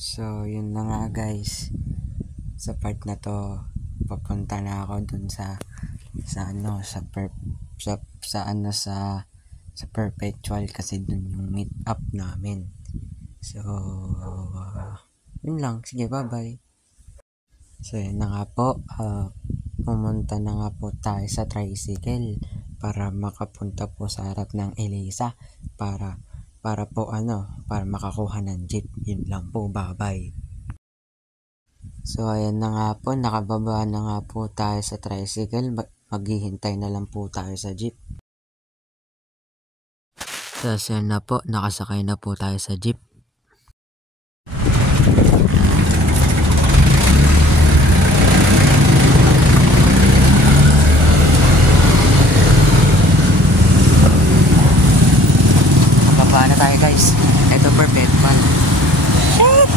So, yun na nga guys. Sa part na to, papunta na ako dun sa Perpetual kasi dun yung meet up namin. So, yun lang. Sige, bye-bye. So, yun na nga po. Pumunta na nga po tayo sa tricycle para makapunta po sa harap ng Elisa para makakuha ng jeep. Yun lang po, bye-bye. So, ayan na nga po, nakababa na nga po tayo sa tricycle. Maghihintay na lang po tayo sa jeep. So, ayan na po, nakasakay na po tayo sa jeep. Nakababa na tayo guys. Ito Perpetual. Shit!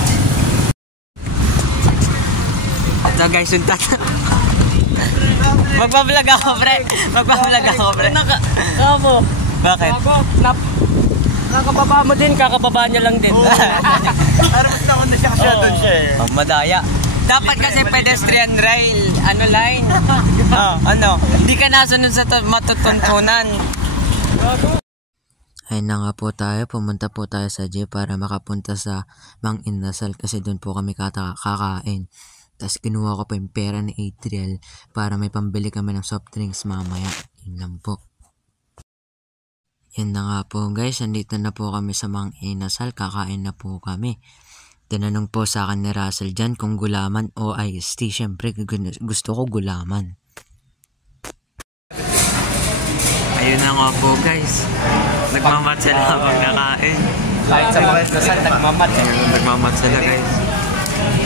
So guys, suntat. Magbablog ako, pre. Kamo. Bakit? Kakababa mo din, kakababa niya lang din. Para mas naman na siya kasi doon siya eh. Oh, madaya. Dapat kasi pedestrian rail, line. Hindi ka nasunod sa matutuntunan. Ayun na nga po tayo, pumunta po tayo sa jeep para makapunta sa Mang Inasal kasi doon po kami kakain. Tapos kinuha ko pa yung pera ni Adriel para may pambili kami ng soft drinks mamaya. Yun lang po. Yan na nga po guys, nandito na po kami sa Mang Inasal, kakain na po kami. Tinanong po sa akin ni Russell dyan kung gulaman o iced tea. Siyempre gusto ko gulaman. Ayun na nga po guys, nagmamat sila habang nakain. Kahit sa mga dasal, Nagmamat sila guys.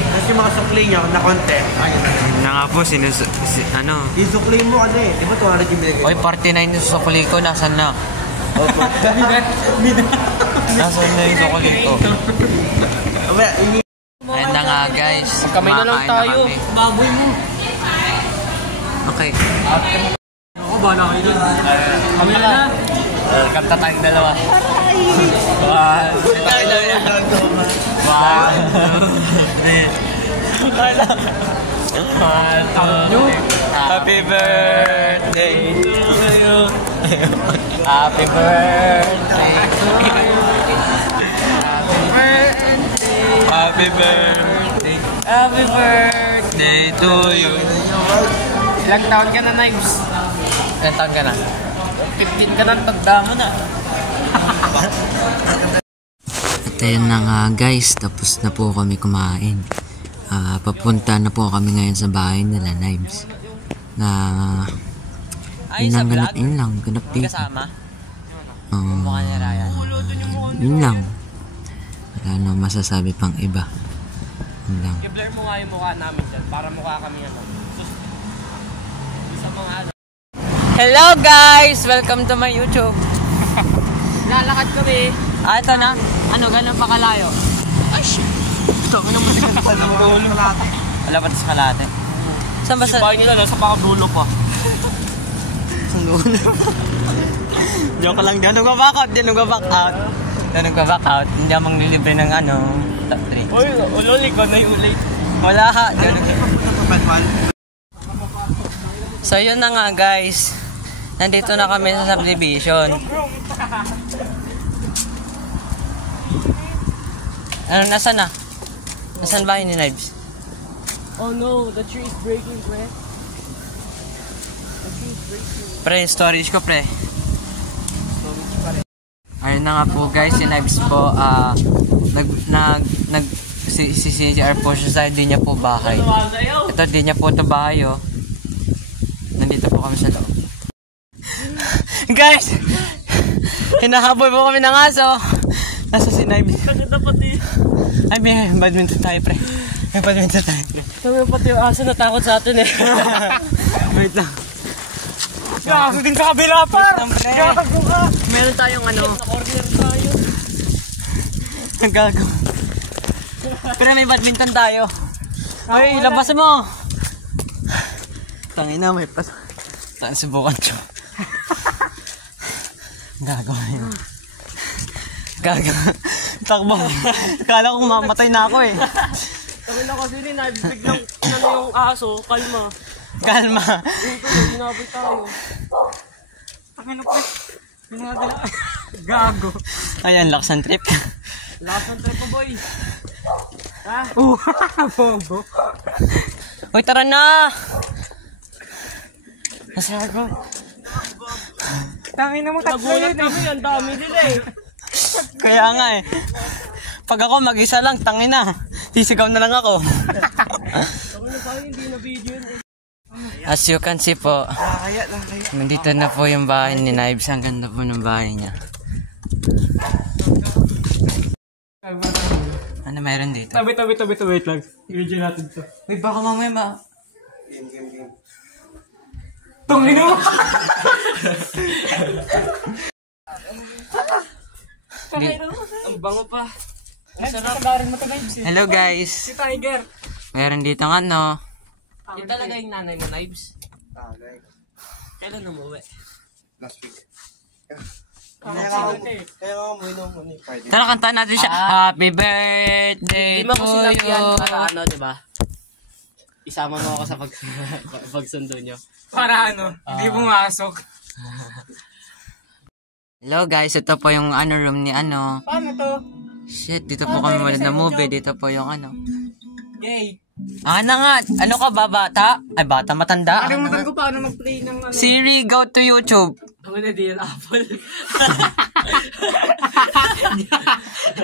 Kasi yung mga sukli niya na konti. Ayun Na nga po, yung sukli mo ano eh. Di ba 200 yung binigay? Oy, 49 yung sukli ko, nasan na? Nasan na yung sukli ko? Ayun na nga guys, Kamay na lang tayo. Baboy mo. Okay. Ako, bala kayo dun. Kami na. Kanta tayong dalawa. Happy birthday to you. Happy birthday to you. Happy birthday. Happy birthday to you. Ilang taon ka na, Knives? Ilang taon ka na? 15 ka na, tagda mo na. At ayun na nga guys, tapos na po kami kumain. Papunta na po kami ngayon sa bahay nila Knives. Yun lang, ganap dito. Yun lang. Wala na masasabi pang iba. Yun lang. I-blur mo nga yung mukha namin dyan para mukha kami ano. Sa mga ano. Hello guys! Welcome to my YouTube. Lalakad kami. Ito na. Ano, ganun pa kalayo? Ay, shit. Ito, ano mo siya sa dulo? Wala pa sa kalate. Saan ba sa... Bahay nila, nasa pakadulo pa. Sa dulo. Joke lang dyan. Nag-back out. Hindi ako manglilibre ng top 3. Uy, uloli ko na yung ulay. Wala ha. So yun na nga guys. Nandito na kami sa subdivision. Ano, nasaan na? Nasaan bahay ni Knives? Oh no, the tree is breaking, pre. The tree is breaking. Pre, storage ko pre. Ayun na nga po guys, si Knives po, si CCR po siya sa hindi niya po bahay. Ito, hindi niya po ito bahay oh. Nandito po kami sa loob. Guys! Hinahabol po kami ng aso. Nasa si Knives. Bakit pati? Ay, may badminton tayo pre. May badminton tayo pre. Sabi pati yung aso natakot sa atin eh. Wait lang. Gago din sa kabila pa! Gago ka! Meron tayong Na-corner tayo. Ang gago. Pero may badminton tayo. Ay, labas mo! Tangina, may pas... Saan subukan siya? Gago yun. Gago. Takbo. Kala ko mamatay na ako eh. Kami na kasi rin, biglang inano yung aso, kalma. Kalma. Yung tuloy, hinabay tayo. Kami na po. Gago. Ayan, lakas ng trip. Lakas ng trip po, boy. Ha? Bobo. Uy, tara na! Masago. Tangin na mo, tatlo yun kami, ang dami nila eh. Kaya nga eh. Pag ako mag-isa lang, tangin na. Sisigaw na lang ako. Ako na tayo, hindi na video yun. As you can see po, nandito na po yung bahay ni Knives. Ang ganda po ng bahay niya. Ano meron dito? Wait lang. Video natin to. Uy, baka mamaya Game. Tungin mo! Ang bango pa. Masarap. Hello guys. Si Tiger. Meron dito ng ano. Yung talaga yung nanay mo, Knives. Like, Kailan umuwi? last week. Kaya Kaya mo inom mo ni Friday. Tara, kantaan natin siya. Happy birthday Di mo to ko sinabihan you. para ano, di ba? Isama mo ako sa pagsundo nyo. Para ano? Hindi pumasok. Hello guys, ito po yung ano room ni ano. Paano to? Shit, dito po kami manood na movie. Dito po yung ano. Gay. Na nga. Ano ka ba, bata? Ay, bata, matanda. Nakalimutan ko paano mag-play ng ano. Siri, go to YouTube. Ako na di yung Apple.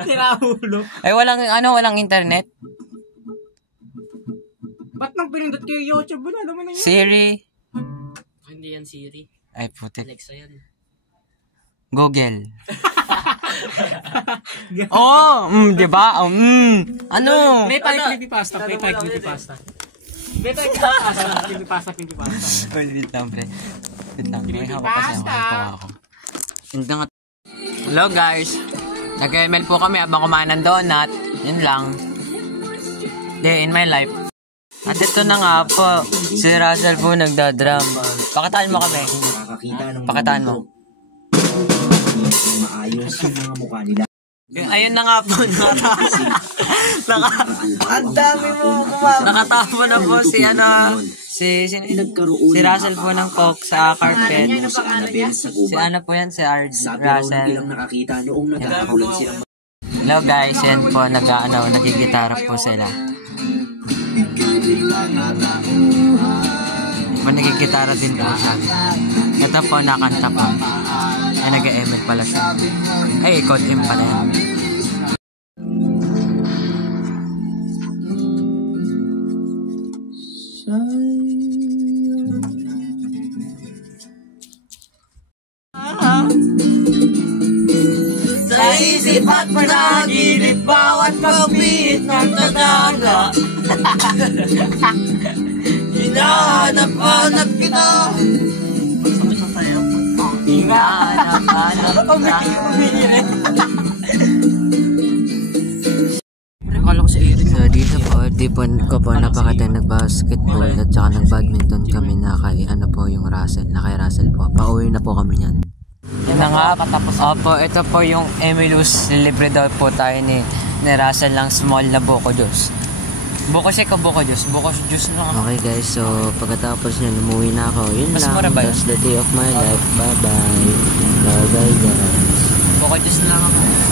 Tinahulo. Ay, walang internet. Ba't nang pinindot kayo YouTube? Wala naman na yun. Siri. Hindi yan Siri. Ay, putik. Alexa yan. Google. Di ba? Ano? May creepypasta. Wait lang, pre. Wait lang. May hawak kasi ako. Hello, guys. Nag-ML po kami habang kumain ng donut. Yun lang. Day in my life. At ito na nga po. Si Russell po nagdadrum. Pakitaan mo kami. Pakitaan mo. Maayos yung mga mukha nila. Ayun na nga po. Ang dami mo kumama. Nakatapo na po si ano. Si Russell po ng Coke sa carpet. Si ano po yan? Si Russell. Ilang nakakita noong nagkakakulan silang Hello guys, yan po nagigitara po sila. Nagigitara din po siya. Ito po nakanta po. Ay, nag-ML pala siya. Ay, code him pala yan. Sa isip at panaginip, bawat pagpihit ng tadhana. Hinahanap-hanap kita. Hinahanap-hanap kita. So dito po, di po napakita nag-basketball at saka nag-badminton kami na kay ano po yung Russell, na kay Russell po. Pauwi na po kami niyan. Yan na nga, opo, ito po yung Emilus, libre daw po tayo ni Russell ng small na Buko Juice. Buko Shake o Buko Juice? Buko Juice na ako. Okay guys, so pagkatapos nyo, umuwi na ako. Yun mas lang, that's the day of my life. Bye-bye. Bye-bye guys. Buko Juice na ako.